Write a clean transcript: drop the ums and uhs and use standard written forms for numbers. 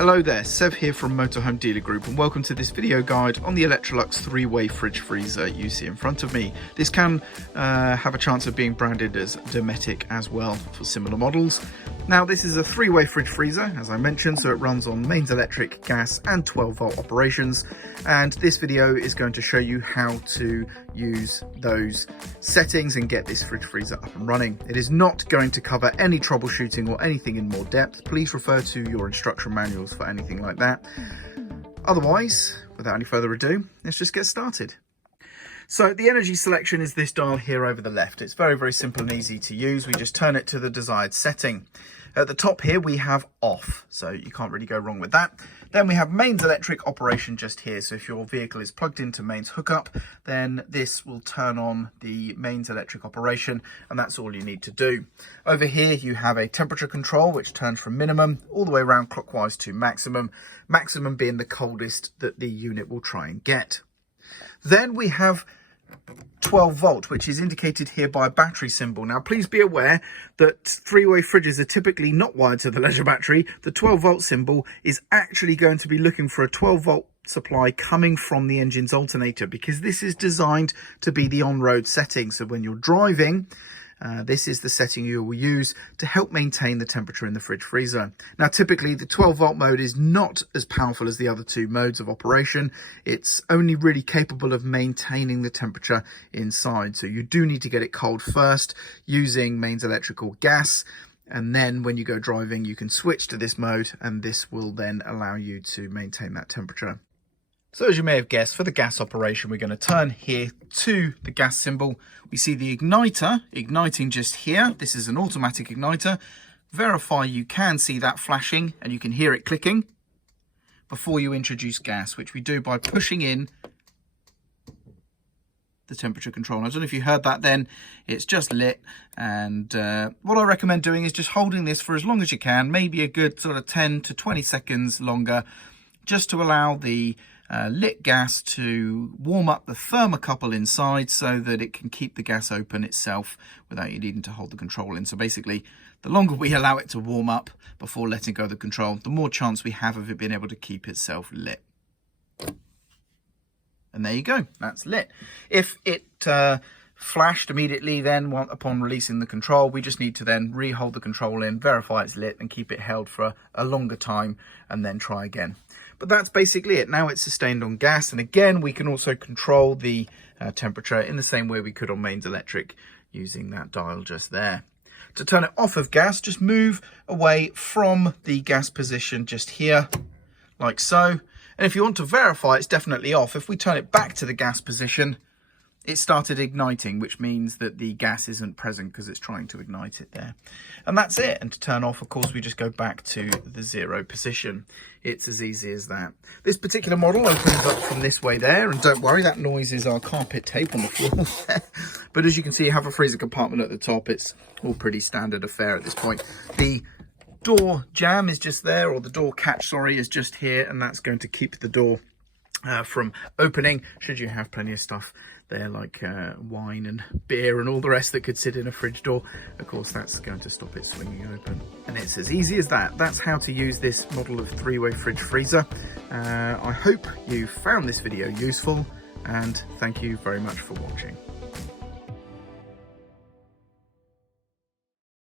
Hello there, Sev here from Motorhome Dealer Group, and welcome to this video guide on the Electrolux 3-way fridge freezer you see in front of me. This can have a chance of being branded as Dometic as well for similar models. Now this is a 3-way fridge freezer, as I mentioned, so it runs on mains electric, gas and 12-volt operations, and this video is going to show you how to use those settings and get this fridge freezer up and running. It is not going to cover any troubleshooting or anything in more depth. Please refer to your instruction manuals for anything like that. Otherwise, without any further ado, let's just get started. So the energy selection is this dial here over the left. It's very, very simple and easy to use. We just turn it to the desired setting. At the top here, we have off, so you can't really go wrong with that. Then we have mains electric operation just here. So if your vehicle is plugged into mains hookup, then this will turn on the mains electric operation, and that's all you need to do. Over here, you have a temperature control, which turns from minimum all the way around clockwise to maximum, maximum being the coldest that the unit will try and get. Then we have 12 volt, which is indicated here by a battery symbol. Now please be aware that 3-way fridges are typically not wired to the leisure battery. The 12 volt symbol is actually going to be looking for a 12 volt supply coming from the engine's alternator, because this is designed to be the on-road setting. So when you're driving, this is the setting you will use to help maintain the temperature in the fridge freezer. Now, typically the 12 volt mode is not as powerful as the other two modes of operation. It's only really capable of maintaining the temperature inside. So you do need to get it cold first using mains electrical gas. And then when you go driving, you can switch to this mode, and this will then allow you to maintain that temperature. So as you may have guessed, for the gas operation, we're going to turn here to the gas symbol. We see the igniter igniting just here. This is an automatic igniter. Verify you can see that flashing and you can hear it clicking before you introduce gas, which we do by pushing in the temperature control. And I don't know if you heard that then, it's just lit. And what I recommend doing is just holding this for as long as you can, maybe a good sort of 10 to 20 seconds longer, just to allow the lit gas to warm up the thermocouple inside so that it can keep the gas open itself without you needing to hold the control in. So basically, the longer we allow it to warm up before letting go of the control, the more chance we have of it being able to keep itself lit. And there you go, that's lit. If it flashed immediately then upon releasing the control, we just need to then re-hold the control in, verify it's lit and keep it held for a longer time and then try again. But that's basically it. Now it's sustained on gas, and again we can also control the temperature in the same way we could on mains electric using that dial just there. To turn it off of gas, just move away from the gas position just here, like so. And if you want to verify it's definitely off, if we turn it back to the gas position, it started igniting, which means that the gas isn't present because it's trying to ignite it there. And that's it. And to turn off, of course, we just go back to the 0 position. It's as easy as that. This particular model opens up from this way there, and don't worry, that noise is our carpet tape on the floor. But as you can see, you have a freezer compartment at the top. It's all pretty standard affair at this point. The door jamb is just there, or the door catch, sorry, is just here, and that's going to keep the door from opening should you have plenty of stuff there like wine and beer and all the rest that could sit in a fridge door. Of course, that's going to stop it swinging open, and it's as easy as that. That's how to use this model of 3-way fridge freezer. I hope you found this video useful, and thank you very much for watching.